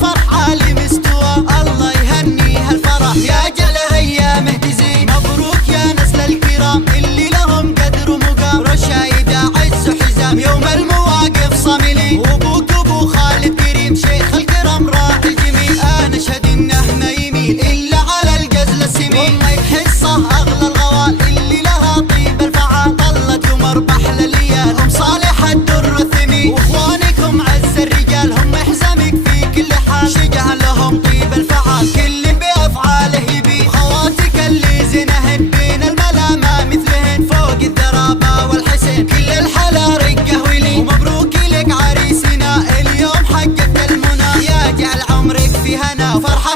الفرح عالي مستوى، الله يهني هالفرح يا جل ايامه تزين. مبروك يا نسل الكرام اللي لهم قدر ومقام، رشايد عز وحزام يوم المواقف صاملين. وابوك ابو خالد كريم شيخ الكرم راح الجميل، انا اشهد انه ما يميل الا على الجزل السمين. والله بحصه اغلى الغوال اللي لها طيب الفعال، طلت قمر بحل الليال هم صالح الدر الثمين. واخوانكم عز الرجال هم حزامك في كل حال، شجع لهم طيب الفعال كل بافعاله يبين. خواتك اللي زنهن بين الملامه مثلهن، فوق الذرابه والحسين كل الحلا رقه ولين. ومبروك لك عريسنا اليوم حققت المنى، يا جعل عمرك في هنا وفرحه